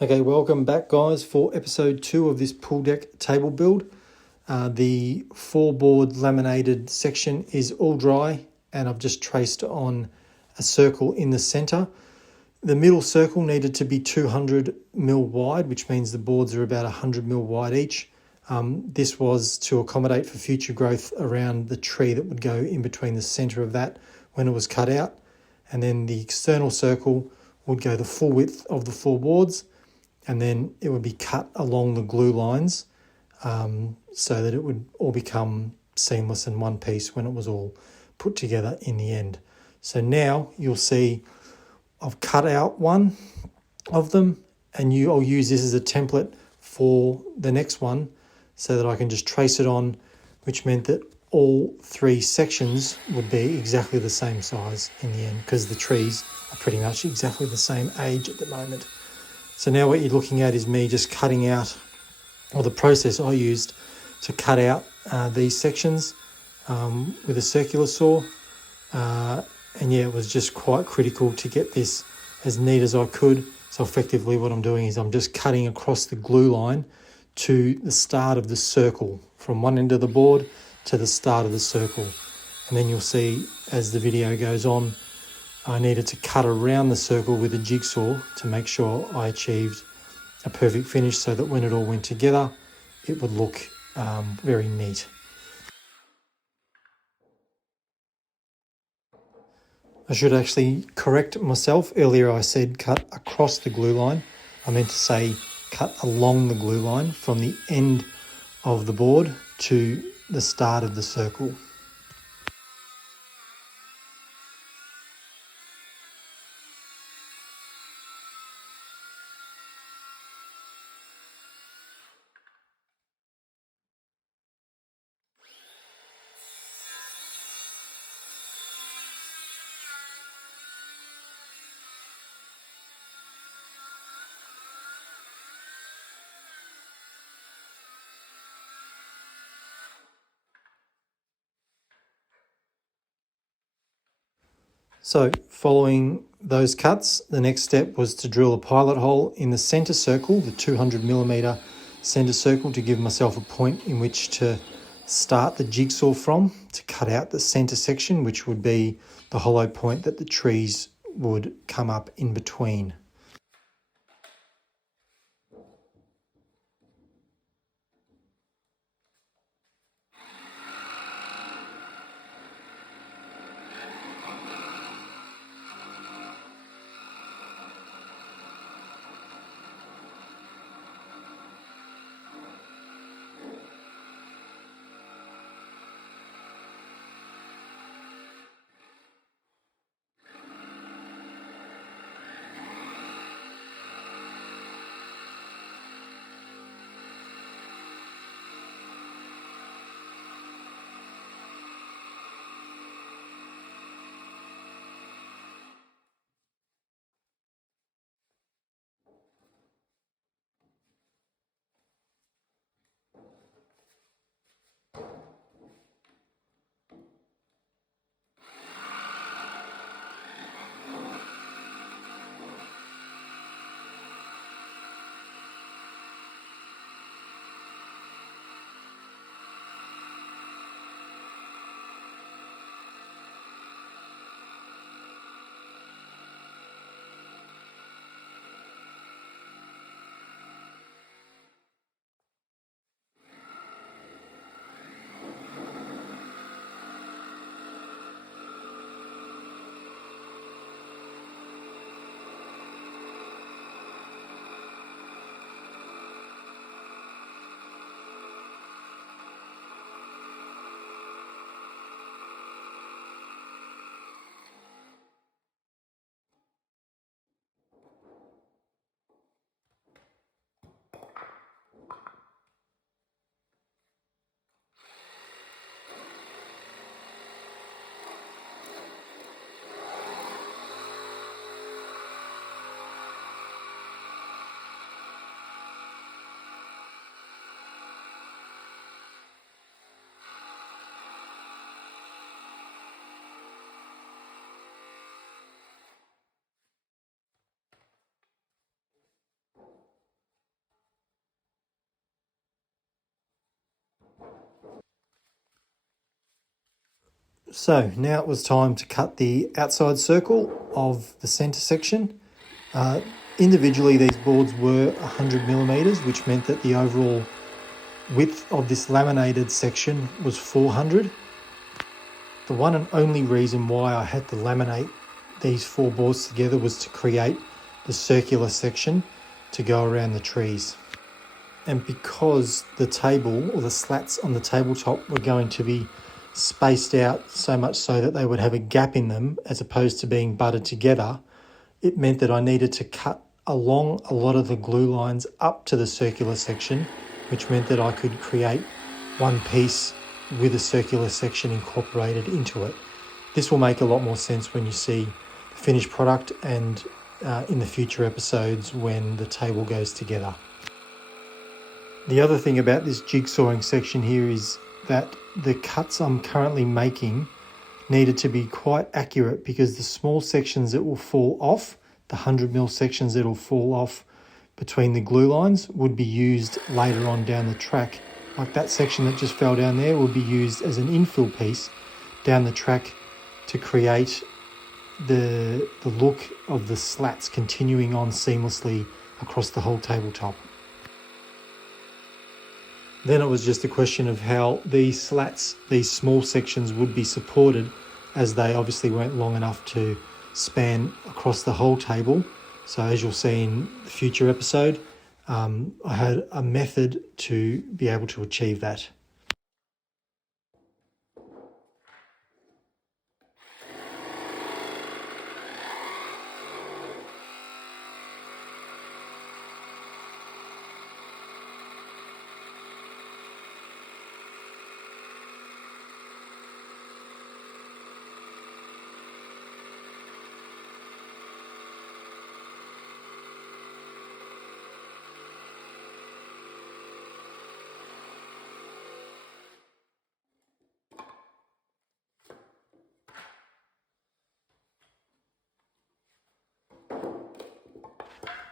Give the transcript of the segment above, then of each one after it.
Okay, welcome back guys for episode 2 of this Pooldeck table build. The 4-board laminated section is all dry and I've just traced on a circle in the centre. The middle circle needed to be 200mm wide, which means the boards are about 100mm wide each. This was to accommodate for future growth around the tree that would go in between the centre of that when it was cut out. And then the external circle would go the full width of the 4 boards, and then it would be cut along the glue lines so that it would all become seamless in one piece when it was all put together in the end. So now you'll see I've cut out one of them, and I'll use this as a template for the next one so that I can just trace it on, which meant that all 3 sections would be exactly the same size in the end, because the trees are pretty much exactly the same age at the moment. So now what you're looking at is me just cutting out, or the process I used to cut out these sections with a circular saw. And yeah, it was just quite critical to get this as neat as I could. So effectively what I'm doing is I'm just cutting across the glue line to the start of the circle, from one end of the board to the start of the circle. And then you'll see as the video goes on, I needed to cut around the circle with a jigsaw to make sure I achieved a perfect finish so that when it all went together, it would look very neat. I should actually correct myself. Earlier I said cut across the glue line. I meant to say cut along the glue line from the end of the board to the start of the circle. So following those cuts, the next step was to drill a pilot hole in the centre circle, the 200mm centre circle, to give myself a point in which to start the jigsaw from to cut out the centre section, which would be the hollow point that the trees would come up in between. So now it was time to cut the outside circle of the centre section. Individually, these boards were 100 millimeters, which meant that the overall width of this laminated section was 400. The one and only reason why I had to laminate these 4 boards together was to create the circular section to go around the trees. And because the table or the slats on the tabletop were going to be spaced out so much so that they would have a gap in them as opposed to being butted together, it meant that I needed to cut along a lot of the glue lines up to the circular section, which meant that I could create one piece with a circular section incorporated into it. This will make a lot more sense when you see the finished product and in the future episodes when the table goes together. The other thing about this jigsawing section here is that the cuts I'm currently making needed to be quite accurate, because the small sections that will fall off, the 100mm sections that will fall off between the glue lines, would be used later on down the track. Like that section that just fell down there would be used as an infill piece down the track to create the look of the slats continuing on seamlessly across the whole tabletop. Then it was just a question of how these slats, these small sections, would be supported, as they obviously weren't long enough to span across the whole table. So as you'll see in the future episode, I had a method to be able to achieve that.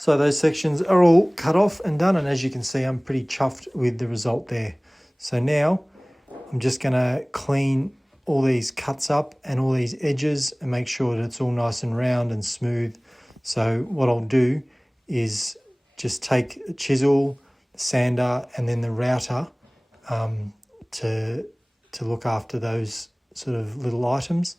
So those sections are all cut off and done, and as you can see, I'm pretty chuffed with the result there. So now I'm just going to clean all these cuts up and all these edges and make sure that it's all nice and round and smooth. So what I'll do is just take a chisel, sander, and then the router to look after those sort of little items.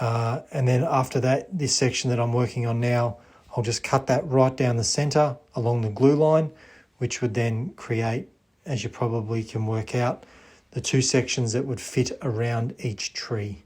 And then after that, this section that I'm working on now, I'll just cut that right down the centre along the glue line, which would then create, as you probably can work out, the 2 sections that would fit around each tree.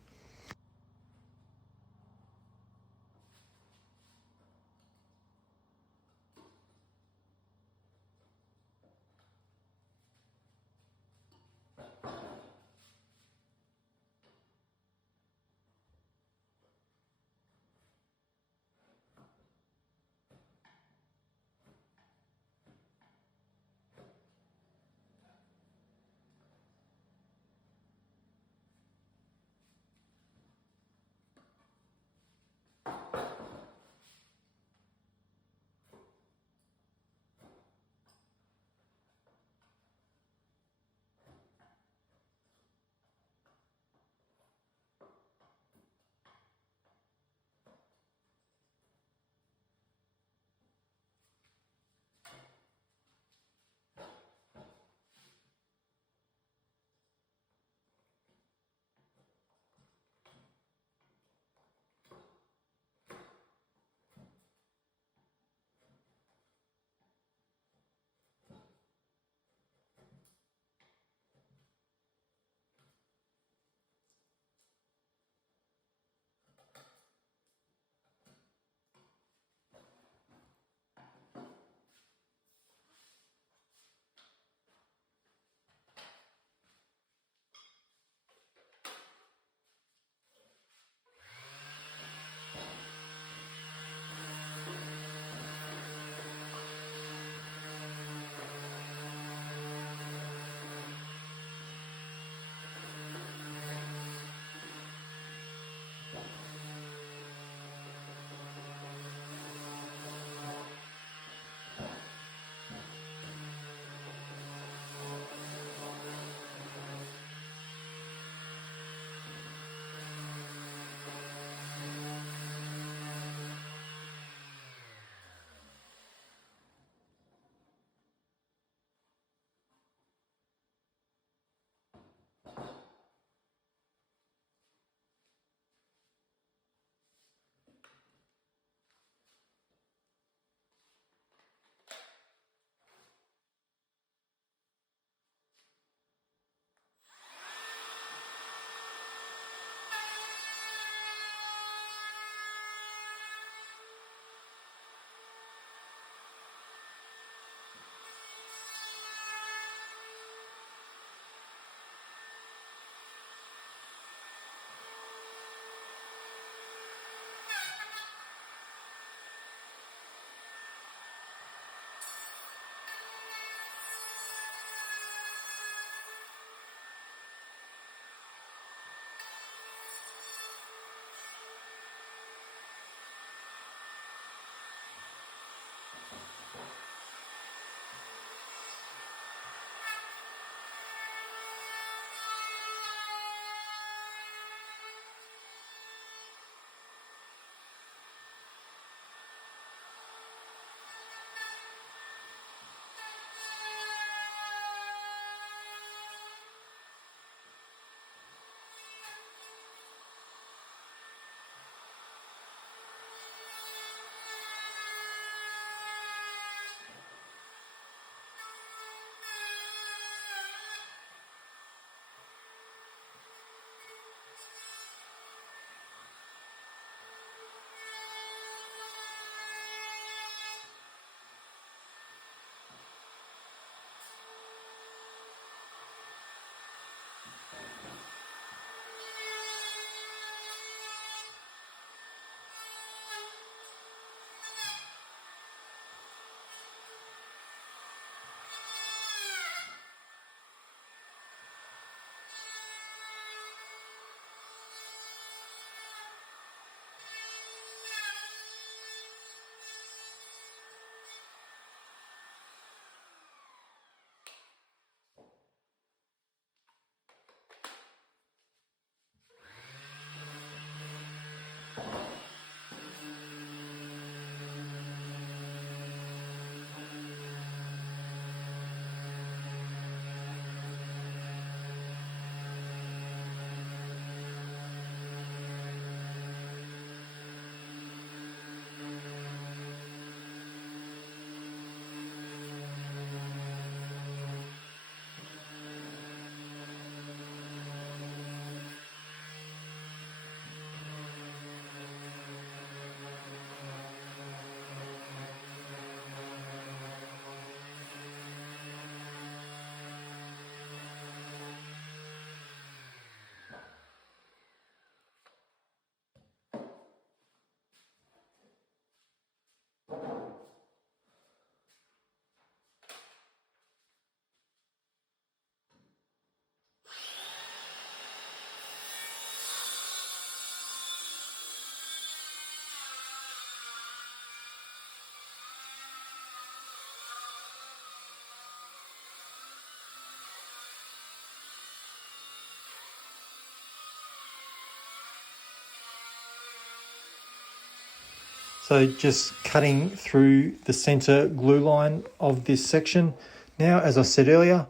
So just cutting through the center glue line of this section now, as I said earlier,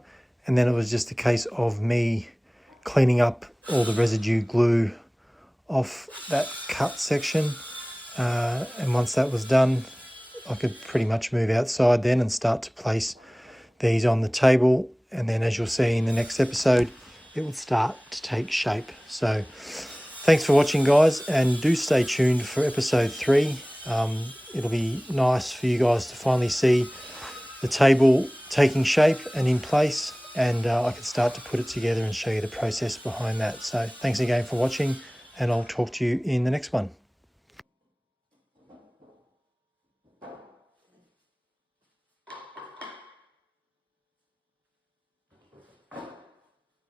and then it was just a case of me cleaning up all the residue glue off that cut section. And once that was done, I could pretty much move outside then and start to place these on the table. And then, as you'll see in the next episode, it will start to take shape. So thanks for watching, guys, and do stay tuned for episode 3. It'll be nice for you guys to finally see the table taking shape and in place, and I can start to put it together and show you the process behind that. So thanks again for watching, and I'll talk to you in the next one.